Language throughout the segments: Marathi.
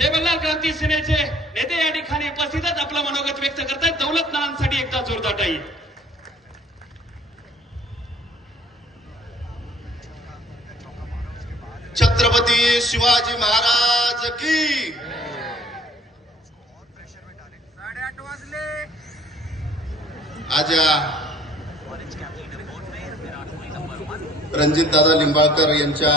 जय मल्हार क्रांती सेनेचे नेते या ठिकाणी उपस्थितच आपलं मनोगत व्यक्त करतायत. दौलत नानांसाठी एकदा जोरदार टाळी. छत्रपती शिवाजी महाराज की. आज रणजितदादा लिंबाळकर यांच्या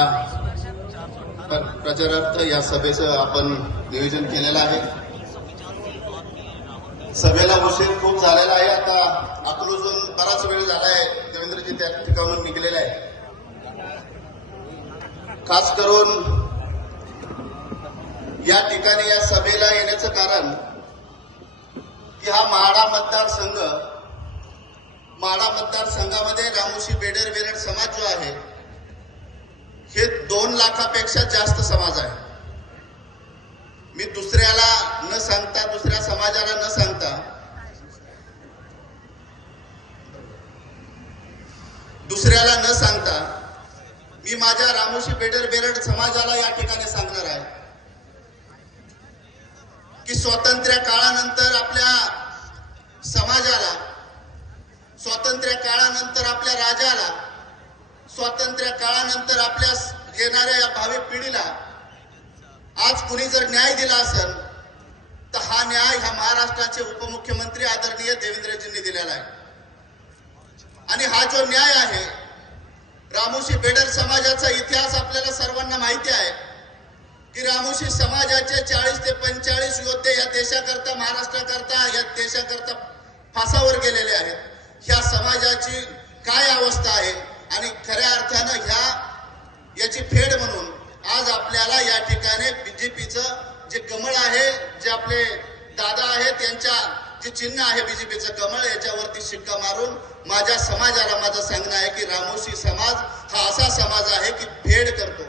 प्रचारार्थ या सभेचं आपण नियोजन केलेलं आहे. सभेला उशीर खूप झालेला आहे. आता अकलूजून बराच वेळ झालाय. देवेंद्रजी त्या ठिकाणून निघलेले आहे. खास करून या ठिकाणी या सभेला येण्याचं कारण की हा म्हाडा मतदारसंघामध्ये रामोशी बेडर वेरड समाज जो आहे हे 2 लाखापेक्षा जास्त समाज आहे. मी दुसऱ्याला न सांगता, दुसऱ्या समाजाला न सांगता मी माझ्या रामोशी बेडर बेरड समाजाला या ठिकाणी सांगणार आहे की स्वातंत्र्य काळानंतर आपल्या समाजाला, स्वातंत्र्य काळानंतर आपल्या राज्याला, स्वातंत्र्य काळानंतर आपल्या येणाऱ्या या भावी पिढीला आज कुणी जर न्याय दिला असेल तर हा न्याय ह्या महाराष्ट्राचे उपमुख्यमंत्री आदरणीय देवेंद्रजींनी दिलेला आहे. आणि हा जो न्याय आहे, रामोशी बेडर समाजाचा इतिहास आपल्याला सर्वांना माहिती आहे की रामोशी समाजाचे 40 ते 45 योद्धे या देशाकरता, महाराष्ट्राकरता, या देशाकरता फासावर गेलेले आहेत. ह्या समाजाची काय अवस्था आहे आणि खऱ्या अर्थानं याची फेड म्हणून आज आपल्याला या ठिकाणी बीजेपीचं जे कमळ आहे, जे आपले दादा आहेत त्यांच्या जे चिन्ह आहे बीजेपीचं कमळ, याच्यावरती शिक्का मारून माझ्या समाजाला माझं सांगणं आहे की रामोशी समाज हा असा समाज आहे की फेड करतो.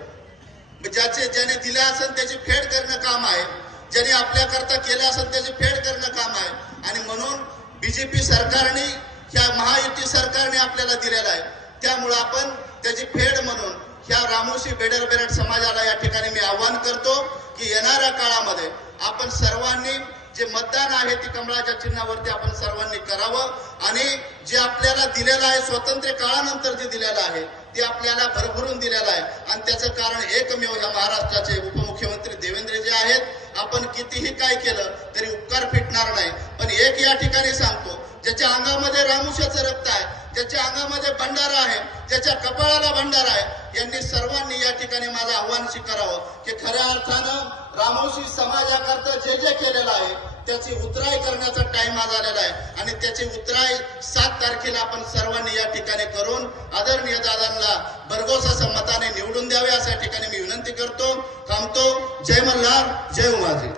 ज्याने दिलं असेल त्याची फेड करणं काम आहे, ज्याने आपल्याकरता केलं असेल त्याची फेड करणं काम आहे. आणि म्हणून बीजेपी सरकारने, ह्या महायुती सरकारने आपल्याला दिलेला आहे. त्यामुळे आपण त्याची फेड म्हणून ह्या रामोशी बेडर बेरड समाजाला या ठिकाणी मी आवाहन करतो की येणाऱ्या काळामध्ये आपण सर्वांनी जे मतदान आहे ते कमळाच्या चिन्हावरती आपण सर्वांनी करावं. आणि जे आपल्याला दिलेलं आहे, स्वातंत्र्य काळानंतर जे दिलेलं आहे ते आपल्याला भरभरून दिलेलं आहे. आणि त्याचं कारण एकमेव ह्या महाराष्ट्राचे उपमुख्यमंत्री देवेंद्रजी आहेत. आपण कितीही काय केलं तरी उपकार फिटणार नाही. पण एक या ठिकाणी सांगतो, ज्याच्या अंगामध्ये रामोशाचं रक्त आहे, ज्याच्या अंगामध्ये भंडारा आहे, ज्याच्या कपाळाला भंडारा आहे, यांनी सर्वांनी या ठिकाणी माझं आव्हान स्वीकारावं की खऱ्या अर्थानं रामोशी समाजाकरता जे जे केलेलं आहे त्याची उतराई करण्याचा टाइम आज आलेला आहे. आणि त्याची उतराई 7 तारखेला आपण सर्वांनी या ठिकाणी करून आदरणीय दादांना भरघोस असं मताने निवडून द्यावे अशा ठिकाणी मी विनंती करतो. थांबतो. जय मल्हार, जय उमाजी.